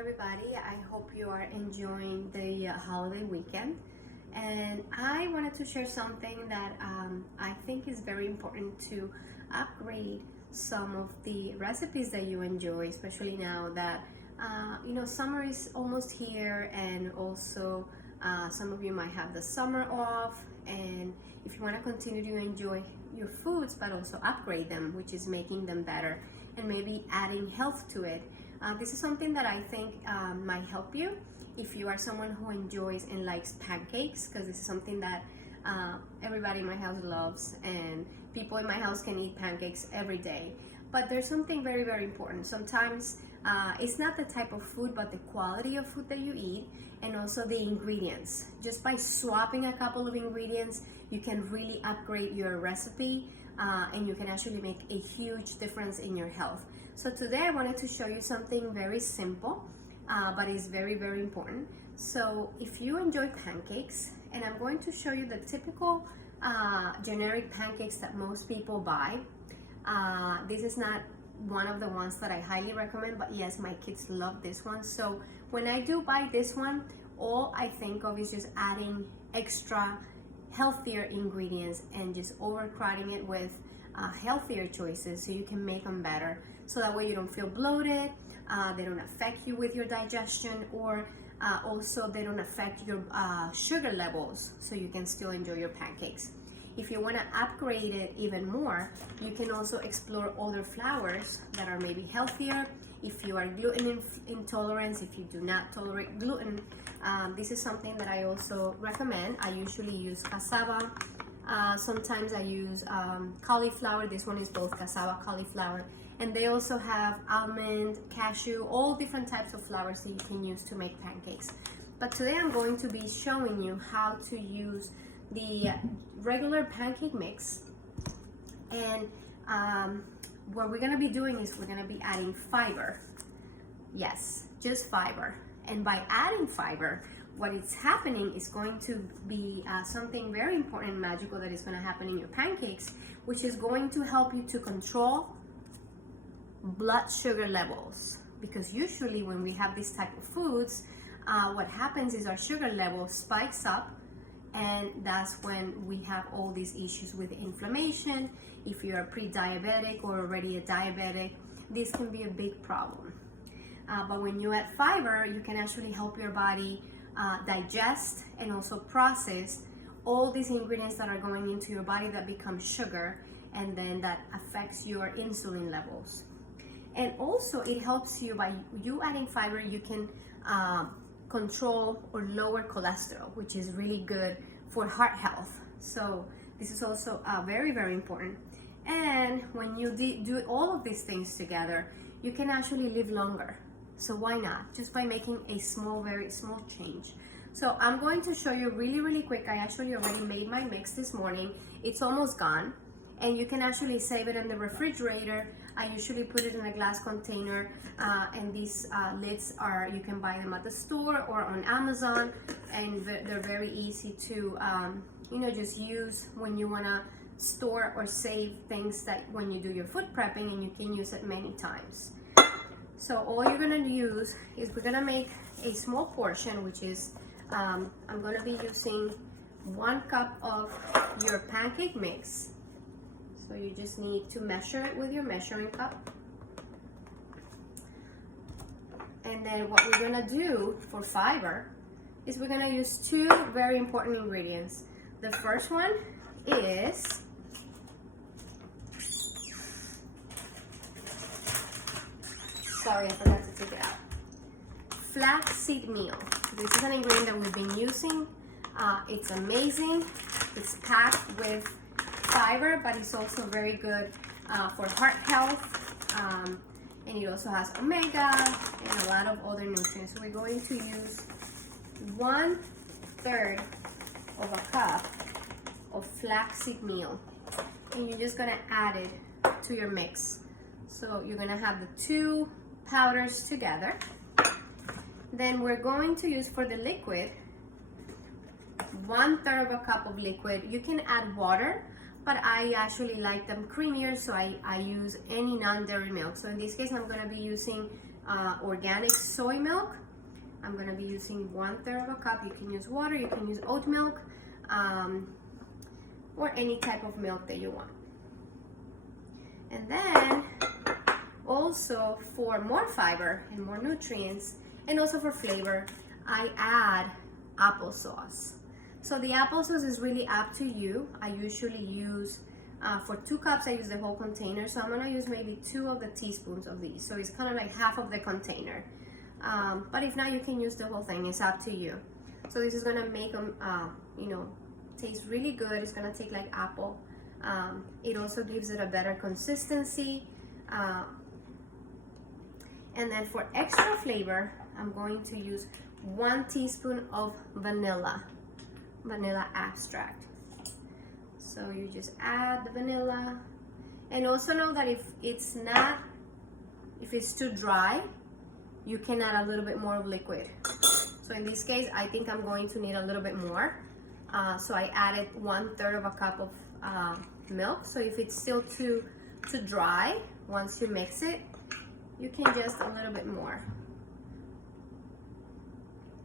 everybody. I hope you are enjoying the holiday weekend. And I wanted to share something that I think is very important to upgrade some of the recipes that you enjoy, especially now that summer is almost here, and also some of you might have the summer off. And if you want to continue to enjoy your foods but also upgrade them, which is making them better and maybe adding health to it, this is something that I think might help you if you are someone who enjoys and likes pancakes, because this is something that everybody in my house loves, and people in my house can eat pancakes every day. But there's something very, very important. Sometimes it's not the type of food, but the quality of food that you eat, and also the ingredients. Just by swapping a couple of ingredients, you can really upgrade your recipe, and you can actually make a huge difference in your health. So today I wanted to show you something very simple, but it's very, very important. So if you enjoy pancakes, and I'm going to show you the typical generic pancakes that most people buy. This is not one of the ones that I highly recommend, but yes, my kids love this one. So when I do buy this one, all I think of is just adding extra healthier ingredients and just overcrowding it with healthier choices so you can make them better. So that way you don't feel bloated, they don't affect you with your digestion, or also they don't affect your sugar levels, so you can still enjoy your pancakes. If you want to upgrade it even more, you can also explore other flours that are maybe healthier. If you are gluten intolerant, if you do not tolerate gluten, this is something that I also recommend. I usually use cassava. Sometimes I use cauliflower. This one is both cassava, cauliflower. And they also have almond, cashew, all different types of flours that you can use to make pancakes. But today I'm going to be showing you how to use the regular pancake mix. And what we're gonna be doing is we're gonna be adding fiber. Yes, just fiber. And by adding fiber, what is happening is going to be something very important and magical that is gonna happen in your pancakes, which is going to help you to control blood sugar levels. Because usually when we have this type of foods, what happens is our sugar level spikes up, and that's when we have all these issues with inflammation. If you're pre-diabetic or already a diabetic, this can be a big problem. But when you add fiber, you can actually help your body digest and also process all these ingredients that are going into your body that become sugar, and then that affects your insulin levels. And also it helps you, by you adding fiber, you can control or lower cholesterol, which is really good for heart health. So this is also very, very important. And when you do all of these things together, you can actually live longer. So why not? Just by making a small, very small change. So I'm going to show you really, really quick. I actually already made my mix this morning. It's almost gone. And you can actually save it in the refrigerator. I usually put it in a glass container, and these lids you can buy them at the store or on Amazon, and they're very easy to just use when you want to store or save things that when you do your food prepping, and you can use it many times. So all you're going to use is we're going to make a small portion, which is I'm going to be using 1 cup of your pancake mix. So you just need to measure it with your measuring cup. And then what we're gonna do for fiber is we're gonna use 2 very important ingredients. The first one is sorry, I forgot to take it out. Flaxseed meal. This is an ingredient that we've been using. It's amazing. It's packed with fiber, but it's also very good for heart health, and it also has omega and a lot of other nutrients. So we're going to use 1/3 of a cup of flaxseed meal, and you're just gonna add it to your mix. So you're gonna have the 2 powders together. Then we're going to use for the liquid 1/3 of a cup of liquid. You can add water, but I actually like them creamier, so I use any non-dairy milk. So in this case, I'm gonna be using organic soy milk. I'm gonna be using 1/3 of a cup. You can use water, you can use oat milk, or any type of milk that you want. And then also for more fiber and more nutrients, and also for flavor, I add applesauce. So the applesauce is really up to you. I usually use, for 2 cups, I use the whole container. So I'm gonna use maybe 2 of the teaspoons of these. So it's kind of like half of the container. But if not, you can use the whole thing. It's up to you. So this is gonna make them, taste really good. It's gonna taste like apple. It also gives it a better consistency. And then for extra flavor, I'm going to use 1 teaspoon of vanilla extract. So you just add the vanilla, and also know that if it's too dry, you can add a little bit more of liquid. So in this case, I think I'm going to need a little bit more. So I added 1/3 of a cup of milk. So if it's still too dry, once you mix it, you can just a little bit more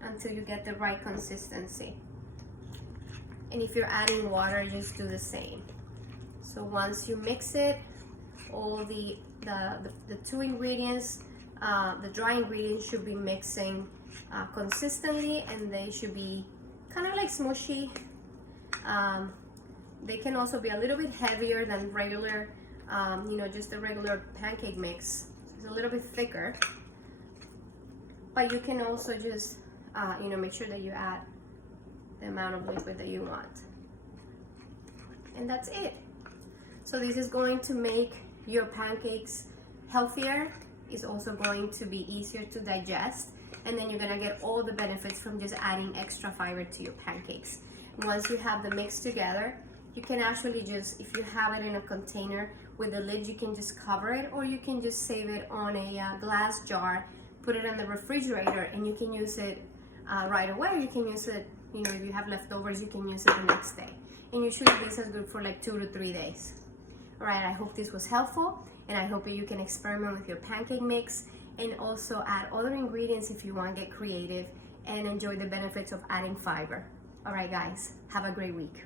until you get the right consistency. And if you're adding water, just do the same. So once you mix it, all the 2 ingredients, the dry ingredients should be mixing consistently, and they should be kind of like smushy. They can also be a little bit heavier than regular, just a regular pancake mix. It's a little bit thicker, but you can also just, make sure that you add the amount of liquid that you want. And that's it. So this is going to make your pancakes healthier. It's also going to be easier to digest. And then you're gonna get all the benefits from just adding extra fiber to your pancakes. Once you have the mix together, you can actually just, if you have it in a container with the lid, you can just cover it, or you can just save it on a glass jar, put it in the refrigerator, and you can use it right away. You can use it, if you have leftovers, you can use it the next day. And usually this is good for like 2 to 3 days. All right, I hope this was helpful, and I hope that you can experiment with your pancake mix and also add other ingredients if you want to get creative and enjoy the benefits of adding fiber. All right, guys, have a great week.